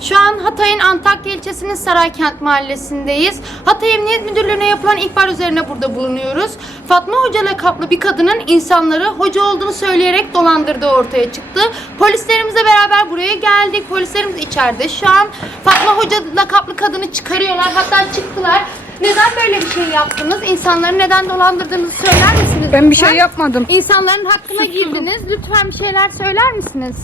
Şu an Hatay'ın Antakya ilçesinin Saraykent mahallesindeyiz. Hatay Emniyet Müdürlüğü'ne yapılan ihbar üzerine burada bulunuyoruz. Fatma Hoca lakaplı bir kadının insanları hoca olduğunu söyleyerek dolandırdığı ortaya çıktı. Polislerimizle beraber buraya geldik. Polislerimiz içeride. Şu an Fatma Hoca lakaplı kadını çıkarıyorlar. Hatta çıktılar. Neden böyle bir şey yaptınız? İnsanları neden dolandırdığınızı söyler misiniz? Ben bir şey yapmadım. İnsanların hakkına girdiniz. Lütfen bir şeyler söyler misiniz?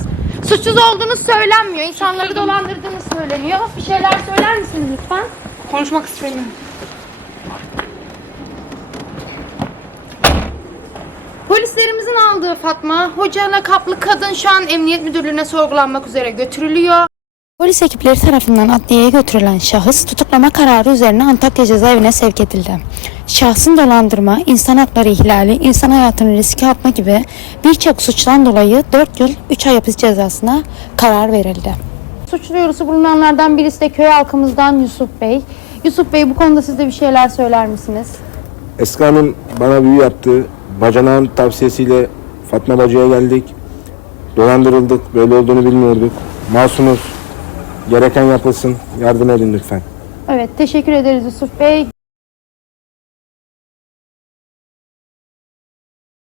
Suçsuz olduğunuz söylenmiyor. İnsanları dolandırdığınız söyleniyor. Bir şeyler söyler misiniz lütfen? Konuşmak istemiyorum. Polislerimizin aldığı Fatma, Hoca lakaplı kadın şu an Emniyet Müdürlüğü'ne sorgulanmak üzere götürülüyor. Polis ekipleri tarafından adliyeye götürülen şahıs tutuklama kararı üzerine Antakya cezaevine sevk edildi. Şahsın dolandırma, insan hakları ihlali, insan hayatını riske atma gibi birçok suçtan dolayı 4 yıl 3 ay hapis cezasına karar verildi. Suç duyurusu bulunanlardan birisi de köy halkımızdan Yusuf Bey. Yusuf Bey bu konuda siz de bir şeyler söyler misiniz? Hanım bana büyü yaptı. Bacanağın tavsiyesiyle Fatma Bacı'ya geldik. Dolandırıldık. Böyle olduğunu bilmiyorduk. Masumuz. Gereken yapılsın. Yardım edin lütfen. Evet teşekkür ederiz Yusuf Bey.